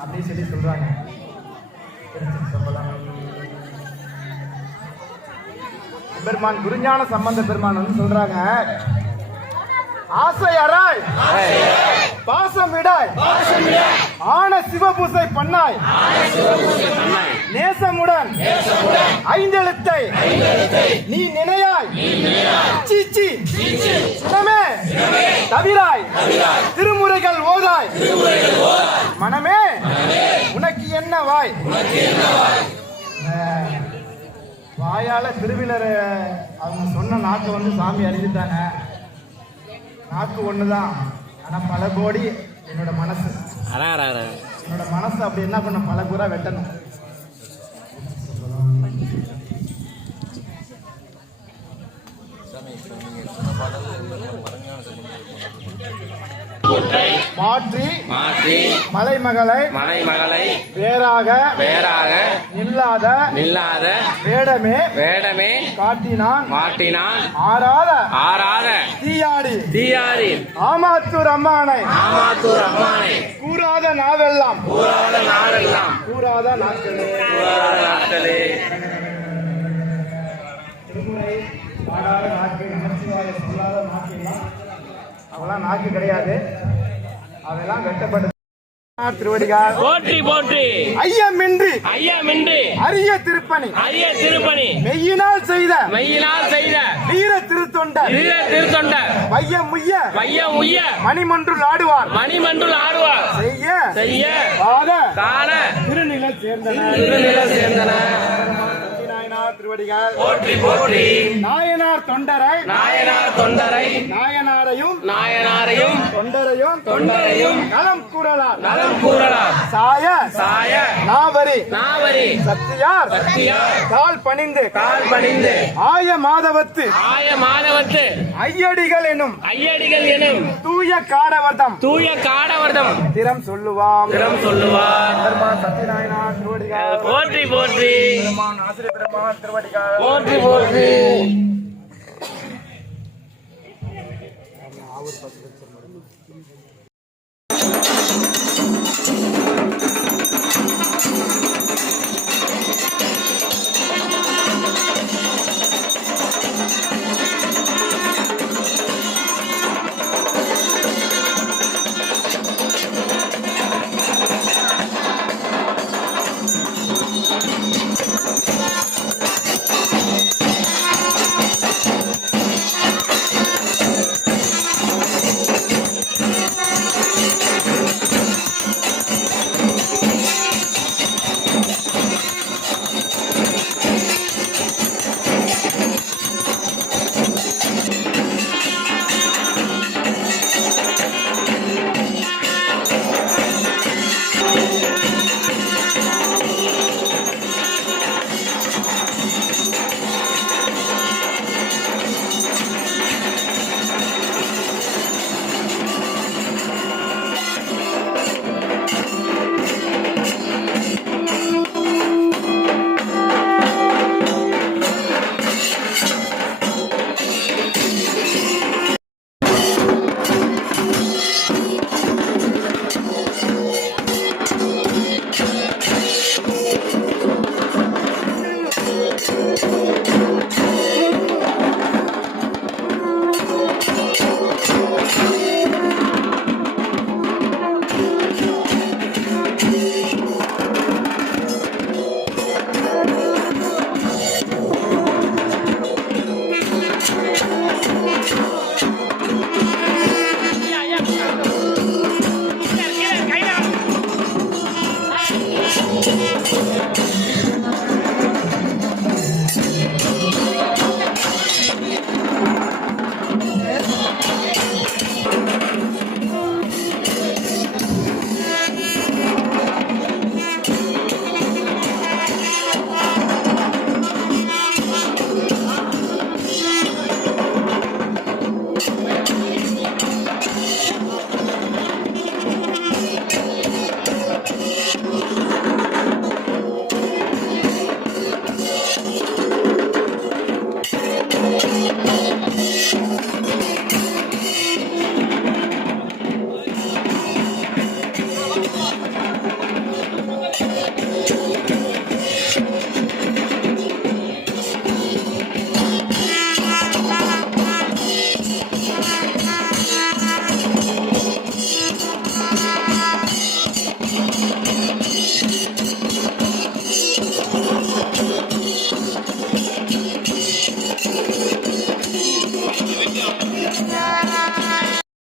அப்படின்னு சொல்லி சொல்றாங்க. பெருமான் குருஞான சம்பந்த பெருமான் வந்து சொல்றாங்க, ஆசை அறாய் பாசம் விடாய் ஆன சிவபூசை பண்ணாய் நேசமுடன் ஐந்தெழுத்தை நீ நினையாய் சீச்சி சினமே தவிராய் திருமுறைகள் ஓதாய் மனமே உனக்கு என்ன வாய். வாயால திருவிழரை அவங்க சொன்ன நாக்கு வந்து சாமி அறிஞ்சிட்டாங்க. நாக்கு ஒண்ணுதான், ஆனா பல கோடி என்னோட மனசு. என்னோட மனசு அப்படி என்ன பண்ண பல கூறா வெட்டணும். மாற்றி மலைமகளை வேறாக நில்லாத வேடமே காட்டினான் ஆறாத தீயாடி ஆமாத்தூர் அம்மானை கூறாத நாவெல்லாம் கூறாத நாட்களே. திருமுறை பாடாத நாக்கு, நமச்சிவாய சொல்லாத நாக்கெல்லாம் அவெல்லாம் நாக்கு கிடையாது. அதெல்லாம் வெட்டப்பட்டது. திருவடிகள் போற்றி போற்றி. ஐயமின்றி ஐயமின்றி அரிய திருப்பணி மெய்யினால் செய்த வீர திருத்தொண்டர் வையம் முய்ய மணிமன்றுள் ஆடுவார் செய்ய காண திருநிலை சேர்ந்தன. திருவடிகள் போற்றி போற்றி. நாயனார் தொண்டரை நாயனாரையும் தொண்டரையும் நலம் கூறலாம் சாய நாவரி சத்தியார் கால் பணிந்து ஆய மாதவத்து ஐயடிகள் எனும் தூய காடவர்தம் திறம் சொல்லுவாம். சத்யநாயனார் திருவடிகள் போற்றி போற்றி. ஆசிரிய பெருமான் திருவடிகள் போற்றி போற்றி. Yeah.